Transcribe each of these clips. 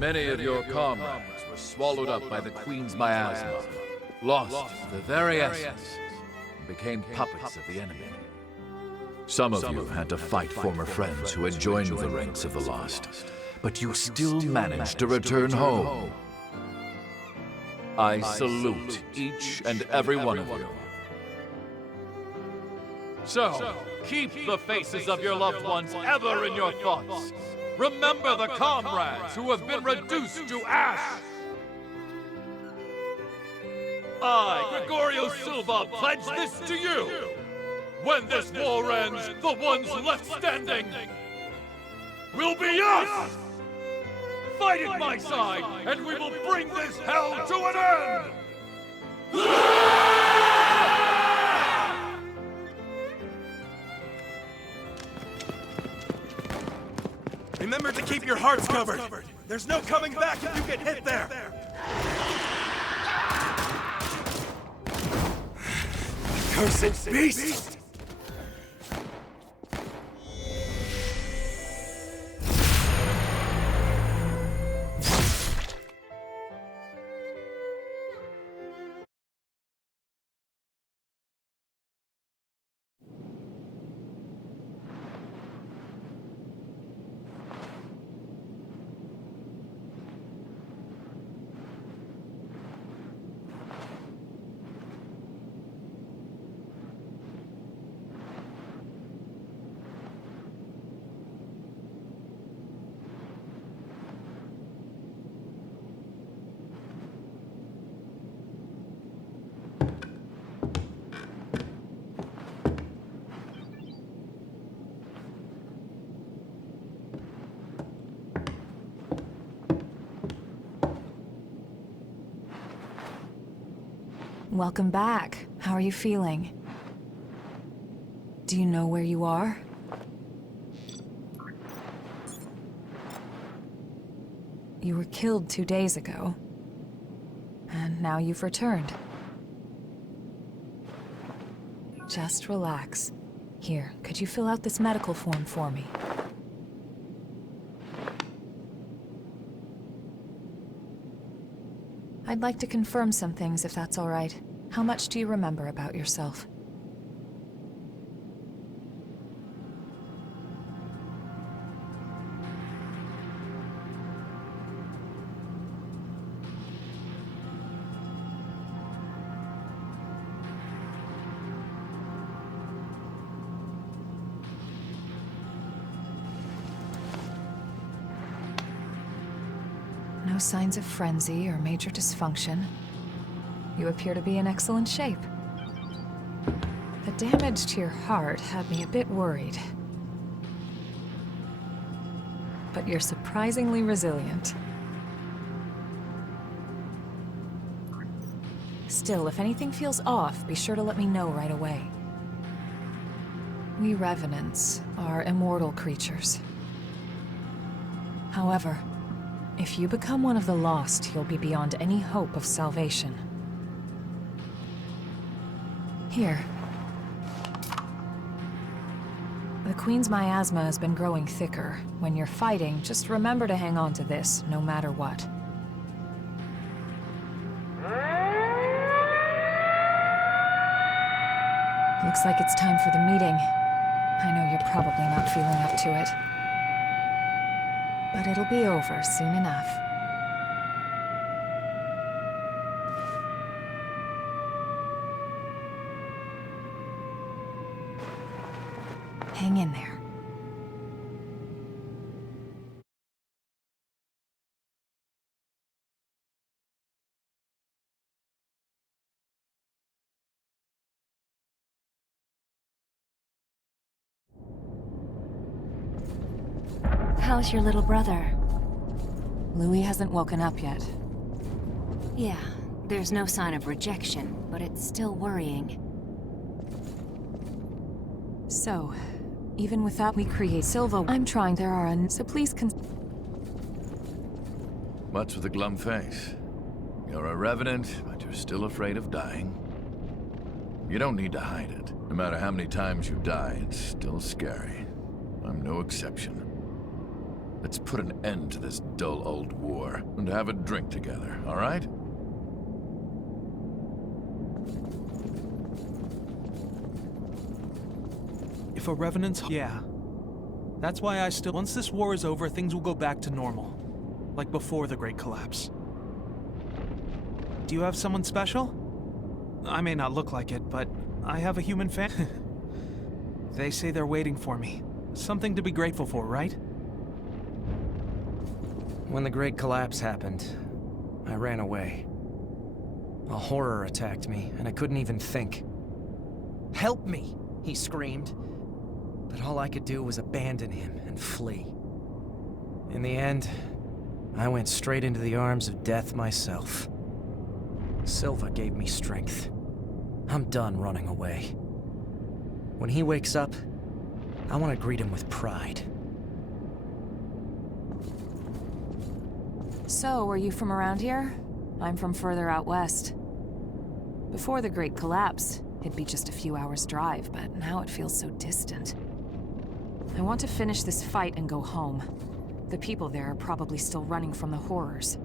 Many of your comrades were swallowed up by the Queen's miasma, lost the very essence, and became puppets of the enemy. Some of you had to fight former friends who had joined the ranks of the lost, but you still managed to return home. I salute each and every one of you. So, keep the faces of your loved ones ever in your thoughts. Remember the comrades who have been reduced to ash. I, Gregorio Silva, pledge this to you. When this war ends, the ones left standing will be us! Fight at my side, and we will bring this hell to an end! Remember to keep your hearts covered. There's no coming back if you get hit there. Cursed beast! Welcome back. How are you feeling? Do you know where you are? You were killed 2 days ago. And now you've returned. Just relax. Here, could you fill out this medical form for me? I'd like to confirm some things, if that's all right. How much do you remember about yourself? No signs of frenzy or major dysfunction. You appear to be in excellent shape. The damage to your heart had me a bit worried. But you're surprisingly resilient. Still, if anything feels off, be sure to let me know right away. We Revenants are immortal creatures. However, if you become one of the lost, you'll be beyond any hope of salvation. Here. The Queen's miasma has been growing thicker. When you're fighting, just remember to hang on to this, no matter what. Looks like it's time for the meeting. I know you're probably not feeling up to it. But it'll be over soon enough. Hang in there. How's your little brother? Louis hasn't woken up yet. Yeah, there's no sign of rejection, but it's still worrying. So, even without we create Silva, I'm trying there are so please What's with the glum face? You're a revenant, but you're still afraid of dying. You don't need to hide it. No matter how many times you die, it's still scary. I'm no exception. Let's put an end to this dull old war and have a drink together, all right? If a Revenant's... Yeah. That's why I still... Once this war is over, things will go back to normal. Like before the Great Collapse. Do you have someone special? I may not look like it, but I have a human fan. They say they're waiting for me. Something to be grateful for, right? When the Great Collapse happened, I ran away. A horror attacked me, and I couldn't even think. "Help me!" he screamed. But all I could do was abandon him and flee. In the end, I went straight into the arms of death myself. Silva gave me strength. I'm done running away. When he wakes up, I want to greet him with pride. So, are you from around here? I'm from further out west. Before the Great Collapse, it'd be just a few hours' drive, but now it feels so distant. I want to finish this fight and go home. The people there are probably still running from the horrors.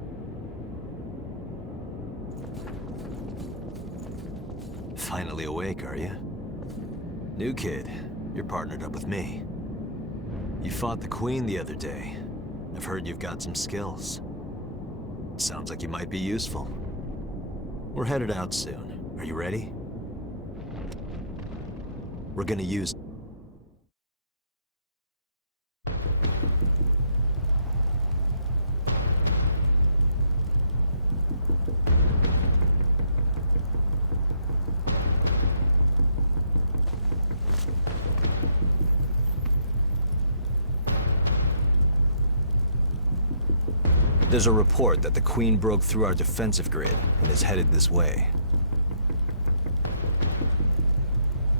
Finally awake, are you? New kid, you're partnered up with me. You fought the Queen the other day. I've heard you've got some skills. Sounds like you might be useful. We're headed out soon. Are you ready? We're gonna use... There's a report that the Queen broke through our defensive grid and is headed this way.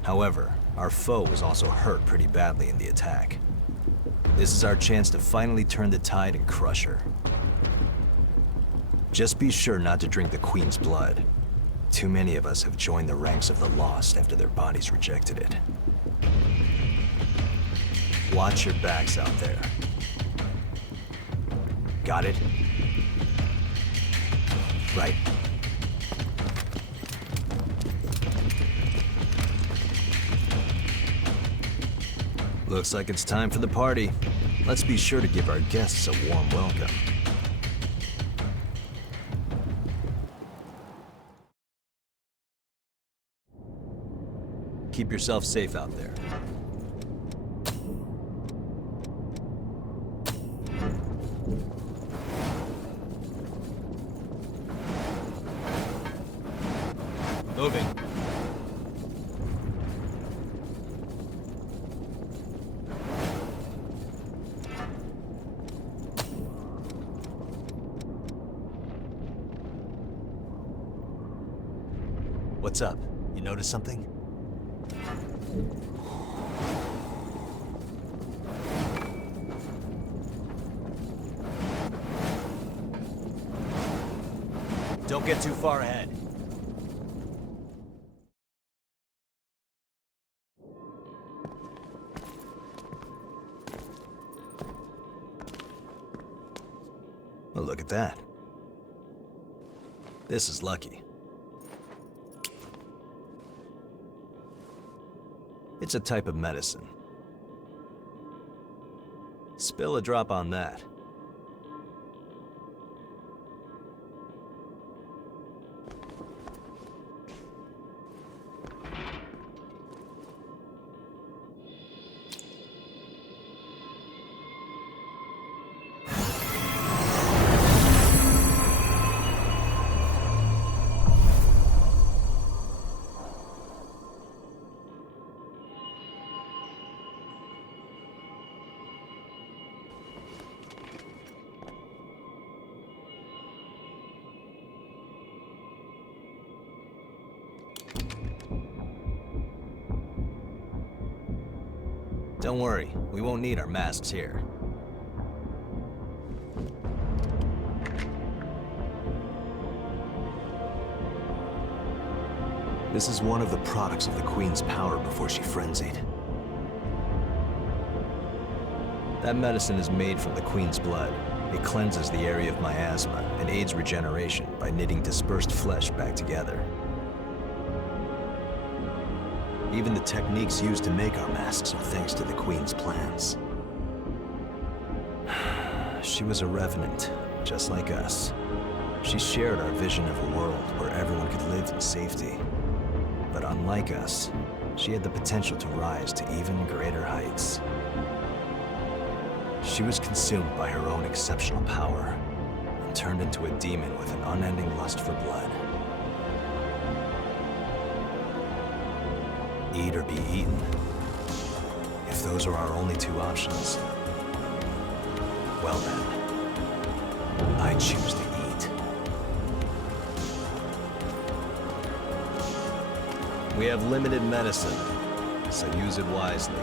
However, our foe was also hurt pretty badly in the attack. This is our chance to finally turn the tide and crush her. Just be sure not to drink the Queen's blood. Too many of us have joined the ranks of the Lost after their bodies rejected it. Watch your backs out there. Got it? Right. Looks like it's time for the party. Let's be sure to give our guests a warm welcome. Keep yourself safe out there. Moving. What's up? You notice something? Don't get too far ahead. Well, look at that. This is lucky. It's a type of medicine. Spill a drop on that. Don't worry, we won't need our masks here. This is one of the products of the Queen's power before she frenzied. That medicine is made from the Queen's blood. It cleanses the area of miasma and aids regeneration by knitting dispersed flesh back together. Even the techniques used to make our masks are thanks to the Queen's plans. She was a revenant, just like us. She shared our vision of a world where everyone could live in safety. But unlike us, she had the potential to rise to even greater heights. She was consumed by her own exceptional power and turned into a demon with an unending lust for blood. Eat or be eaten. If those are our only two options, well then, I choose to eat. We have limited medicine, so use it wisely.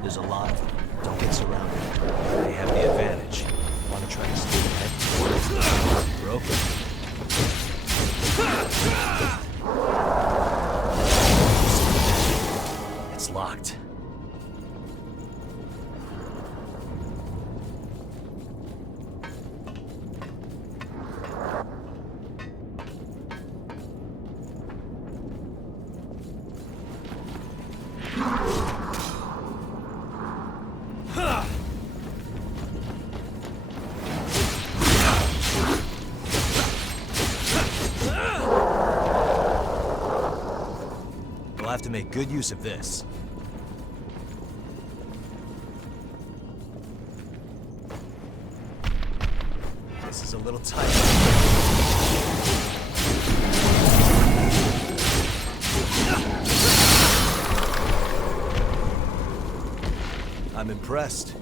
There's a lot of them. Don't get surrounded. They have the advantage. Want to try to steal ahead? Broken. It's locked. We'll have to make good use of this. This is a little tight. I'm impressed.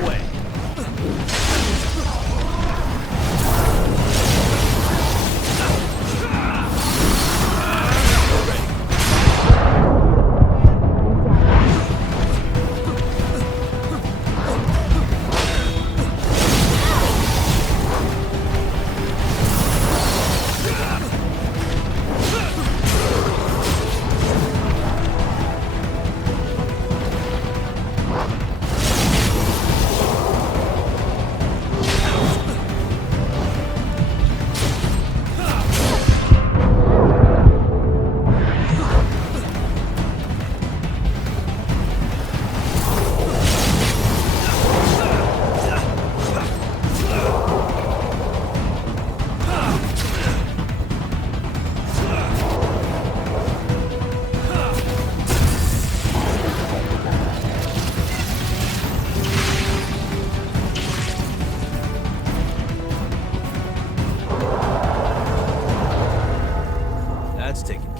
Away. that's taken